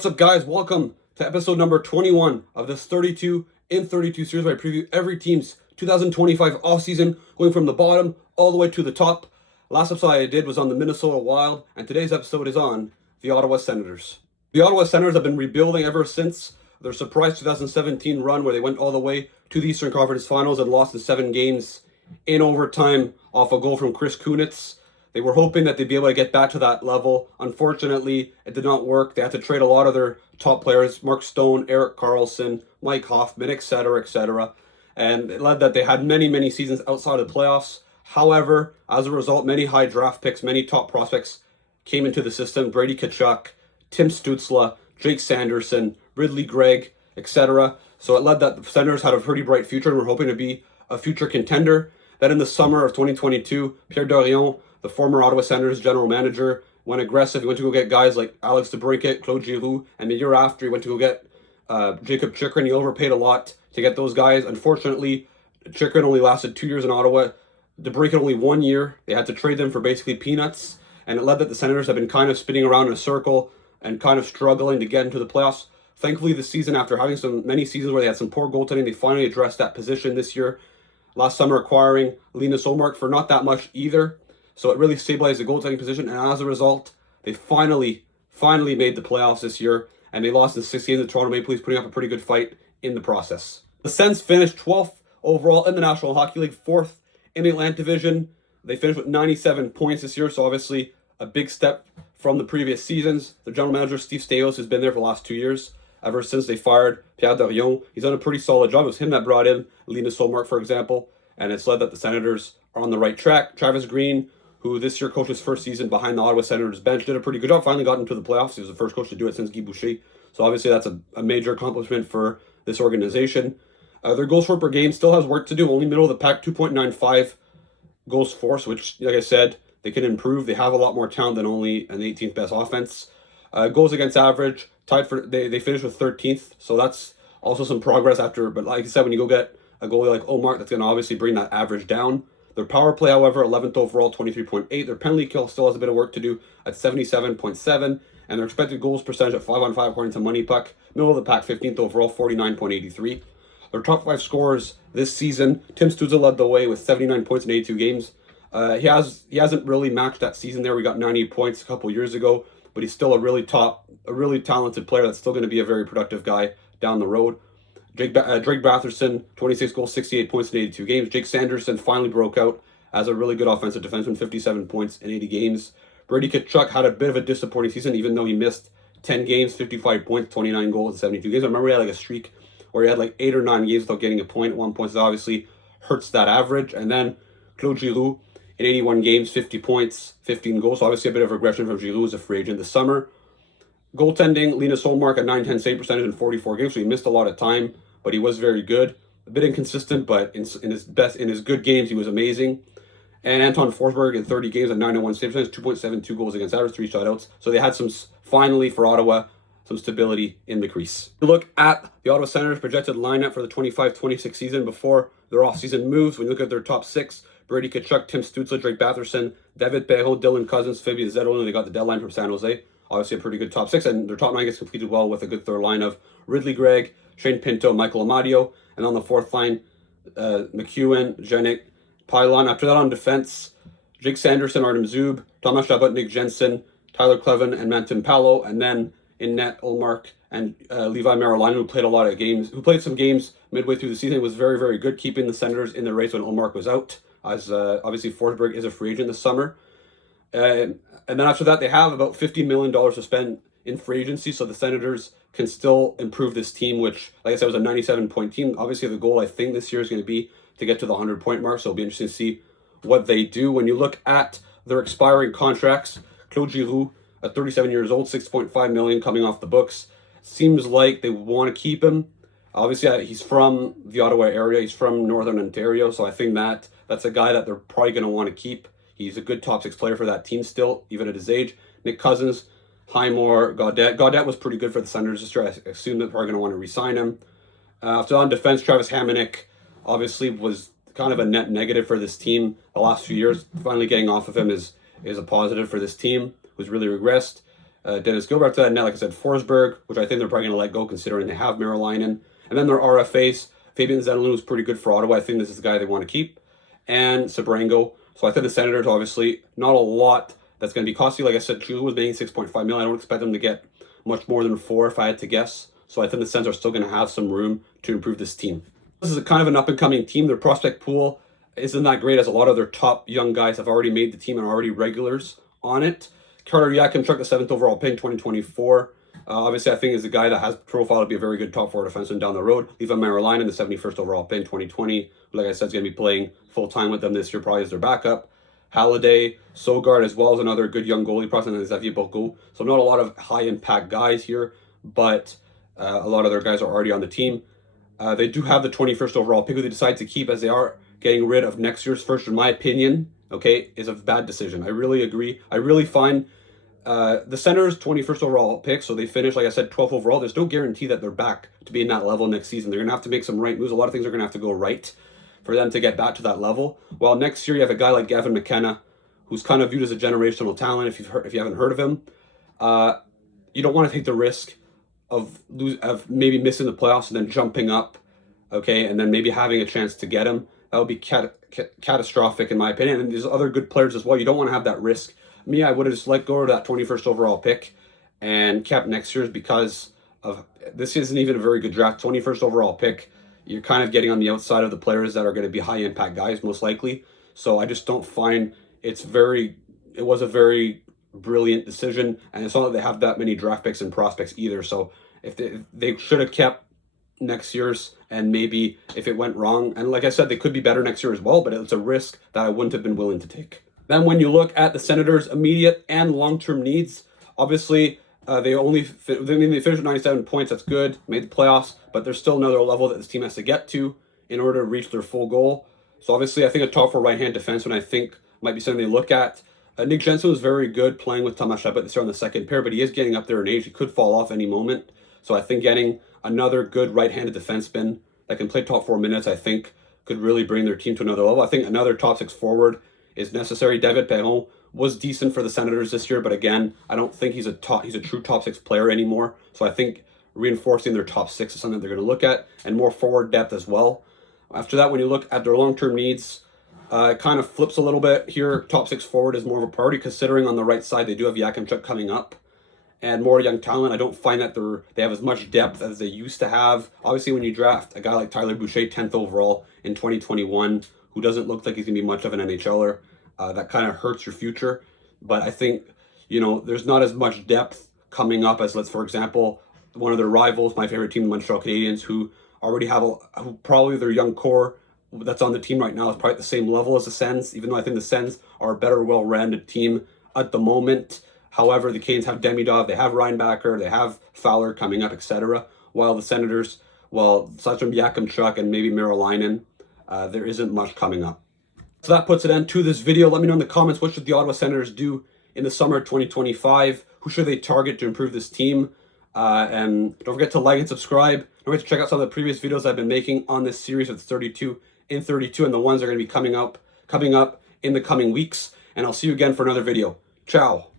What's up, guys? Welcome to episode number 21 of this 32 in 32 series where I preview every team's 2025 offseason, going from the bottom all the way to the top. Last episode I did was on the Minnesota Wild, and today's episode is on the Ottawa Senators. The Ottawa Senators have been rebuilding ever since their surprise 2017 run where they went all the way to the Eastern Conference Finals and lost in 7 games in overtime off a goal from Chris Kunitz. They were hoping that they'd be able to get back to that level. Unfortunately, it did not work. They had to trade a lot of their top players, Mark Stone, Erik Karlsson, Mike Hoffman, etc., etc. And it led that they had many seasons outside of the playoffs. However, as a result, many high draft picks, many top prospects came into the system. Brady Tkachuk, Tim Stützle, Jake Sanderson, Ridley Gregg, etc. So it led that the Senators had a pretty bright future and were hoping to be a future contender. Then in the summer of 2022, Pierre Dorion, the former Ottawa Senators general manager, went aggressive. He went to go get guys like Alex DeBrincat, Claude Giroux, and the year after he went to go get Jacob Chychrun. He overpaid a lot to get those guys. Unfortunately, Chychrun only lasted 2 years in Ottawa. DeBrincat only 1 year. They had to trade them for basically peanuts, and it led that the Senators have been kind of spinning around in a circle and kind of struggling to get into the playoffs. Thankfully, this season, after having many seasons where they had some poor goaltending, they finally addressed that position this year. Last summer, acquiring Linus Ullmark for not that much either. So it really stabilized the goaltending position, and as a result, they finally made the playoffs this year, and they lost in 6 games. The Toronto Maple Leafs putting up a pretty good fight in the process. The Sens finished 12th overall in the National Hockey League, 4th in the Atlantic Division. They finished with 97 points this year, so obviously a big step from the previous seasons. The general manager, Steve Staios, has been there for the last 2 years, ever since they fired Pierre Dorion. He's done a pretty solid job. It was him that brought in Linus Ullmark, for example, and it's led that the Senators are on the right track. Travis Green, who this year coached his first season behind the Ottawa Senators bench, did a pretty good job. Finally got into the playoffs. He was the first coach to do it since Guy Boucher. So obviously that's a major accomplishment for this organization. Their goals for per game still has work to do. Only middle of the pack, 2.95 goals forced, which, like I said, they can improve. They have a lot more talent than only an 18th best offense. Goals against average, tied for they finished with 13th. So that's also some progress after. But like I said, when you go get a goalie like Ullmark, that's going to obviously bring that average down. Their power play, however, 11th overall, 23.8. Their penalty kill still has a bit of work to do at 77.7. And their expected goals percentage at 5-on-5 according to Money Puck. Middle of the pack, 15th overall, 49.83. Their top 5 scorers this season, Tim Stützle led the way with 79 points in 82 games. He hasn't really matched that season there. We got 90 points a couple years ago, but he's still a really talented player that's still going to be a very productive guy down the road. Drake Batherson, 26 goals, 68 points in 82 games. Jake Sanderson finally broke out as a really good offensive defenseman, 57 points in 80 games. Brady Tkachuk had a bit of a disappointing season, even though he missed 10 games, 55 points, 29 goals in 72 games. I remember he had like a streak where he had like 8 or 9 games without getting a point at one point, so obviously hurts that average. And then Claude Giroux, in 81 games, 50 points, 15 goals. So obviously a bit of regression from Giroux as a free agent this summer. Goaltending, Linus Ullmark at 910 save percentage in 44 games, so he missed a lot of time, but he was very good. A bit inconsistent, but in his good games, he was amazing. And Anton Forsberg in 30 games at 901 save percentage, 2.72 goals against average, 3 shutouts. So they had finally for Ottawa, some stability in the crease. Look at the Ottawa Senators projected lineup for the 25-26 season before their offseason moves. When you look at their top 6, Brady Tkachuk, Tim Stützle, Drake Batherson, David Perreault, Dylan Cousins, Fabian Zetterlund. They got the deadline from San Jose. Obviously a pretty good top 6, and their top 9 gets completed well with a good third line of Ridley Gregg, Shane Pinto, Michael Amadio, and on the fourth line, McEwen, Jenik, Pylon. After that on defense, Jake Sanderson, Artem Zub, Tomas Chabot, Nick Jensen, Tyler Clevin, and Manton Palo, and then in net, Ullmark and Levi Marilainen, who played some games midway through the season. It was very good, keeping the Senators in the race when Ullmark was out, as obviously Forsberg is a free agent this summer. And then after that, they have about $50 million to spend in free agency, so the Senators can still improve this team, which, like I said, was a 97-point team. Obviously, the goal, I think, this year is going to be to get to the 100-point mark, so it'll be interesting to see what they do. When you look at their expiring contracts, Claude Giroux, at 37 years old, $6.5 million coming off the books. Seems like they want to keep him. Obviously, he's from the Ottawa area. He's from Northern Ontario, so I think that's a guy that they're probably going to want to keep. He's a good top 6 player for that team still, even at his age. Nick Cousins, Highmore, Gaudette. Gaudette was pretty good for the Senators this year. I assume they're probably going to want to re-sign him. After on defense, Travis Hamonic obviously was kind of a net negative for this team the last few years. Finally getting off of him is a positive for this team, who's really regressed. Dennis Gilbert to that net. Like I said, Forsberg, which I think they're probably going to let go considering they have Merolainen. And then their RFAs, Fabian Zetterlund was pretty good for Ottawa. I think this is the guy they want to keep. And Sabrango. So I think the Senators, obviously, not a lot that's going to be costly. Like I said, Drew was making $6.5 million. I don't expect them to get much more than 4 if I had to guess. So I think the Sens are still going to have some room to improve this team. This is a kind of an up-and-coming team. Their prospect pool isn't that great, as a lot of their top young guys have already made the team and are already regulars on it. Carter Yakimchuk, the 7th overall pick in 2024. Obviously, I think is a guy that has profile to be a very good top 4 defenseman down the road. Levi Merolainen, the 71st overall pick in 2020. Who, like I said, is going to be playing full-time with them this year, probably as their backup. Halliday, Sogard, as well as another good young goalie prospect, and Xavier Bourgault. So not a lot of high-impact guys here, but a lot of their guys are already on the team. They do have the 21st overall pick, who they decide to keep, as they are getting rid of next year's first, in my opinion, okay, is a bad decision. I really agree. I really find the Senators' 21st overall pick, so they finished, like I said, 12th overall. There's no guarantee that they're back to be in that level next season. They're going to have to make some right moves. A lot of things are going to have to go right for them to get back to that level. While next year you have a guy like Gavin McKenna, who's kind of viewed as a generational talent, if you haven't heard of him. You don't want to take the risk of maybe missing the playoffs and then jumping up, okay, and then maybe having a chance to get him. That would be catastrophic in my opinion. And there's other good players as well. You don't want to have that risk. Me, I would have just let go of that 21st overall pick and kept next year's, because of this isn't even a very good draft. 21st overall pick, you're kind of getting on the outside of the players that are going to be high impact guys most likely. So I just don't find it was a very brilliant decision, and it's not that they have that many draft picks and prospects either. So if they should have kept next year's, and maybe if it went wrong, and like I said, they could be better next year as well, but it's a risk that I wouldn't have been willing to take. Then when you look at the Senators' immediate and long-term needs, obviously they finished with 97 points. That's good, made the playoffs, but there's still another level that this team has to get to in order to reach their full goal. So obviously I think a top 4 right-hand defenseman I think might be something they look at. Nick Jensen was very good playing with Tomas Shepard this year on the second pair, but he is getting up there in age. He could fall off any moment. So I think getting another good right-handed defenseman that can play top 4 minutes, I think, could really bring their team to another level. I think another top 6 forward is necessary. David Perron was decent for the Senators this year, but again, I don't think he's a true top 6 player anymore. So I think reinforcing their top 6 is something they're going to look at, and more forward depth as well. After that, when you look at their long-term needs, it kind of flips a little bit here. Top 6 forward is more of a priority, considering on the right side they do have Yakimchuk coming up and more young talent. I don't find that they have as much depth as they used to have. Obviously, when you draft a guy like Tyler Boucher, 10th overall in 2021, who doesn't look like he's going to be much of an NHLer, that kind of hurts your future. But I think, there's not as much depth coming up as, for example, one of their rivals, my favorite team, the Montreal Canadiens, who already have who probably their young core that's on the team right now is probably at the same level as the Sens, even though I think the Sens are a better, well-rounded team at the moment. However, the Canes have Demidov, they have Reinbacher, they have Fowler coming up, etc. While the Senators, such as Yakimchuk and maybe Merolainen, there isn't much coming up. So that puts an end to this video. Let me know in the comments, what should the Ottawa Senators do in the summer of 2025? Who should they target to improve this team? And don't forget to like and subscribe. Don't forget to check out some of the previous videos I've been making on this series with 32 in 32, and the ones that are going to be coming up in the coming weeks. And I'll see you again for another video. Ciao.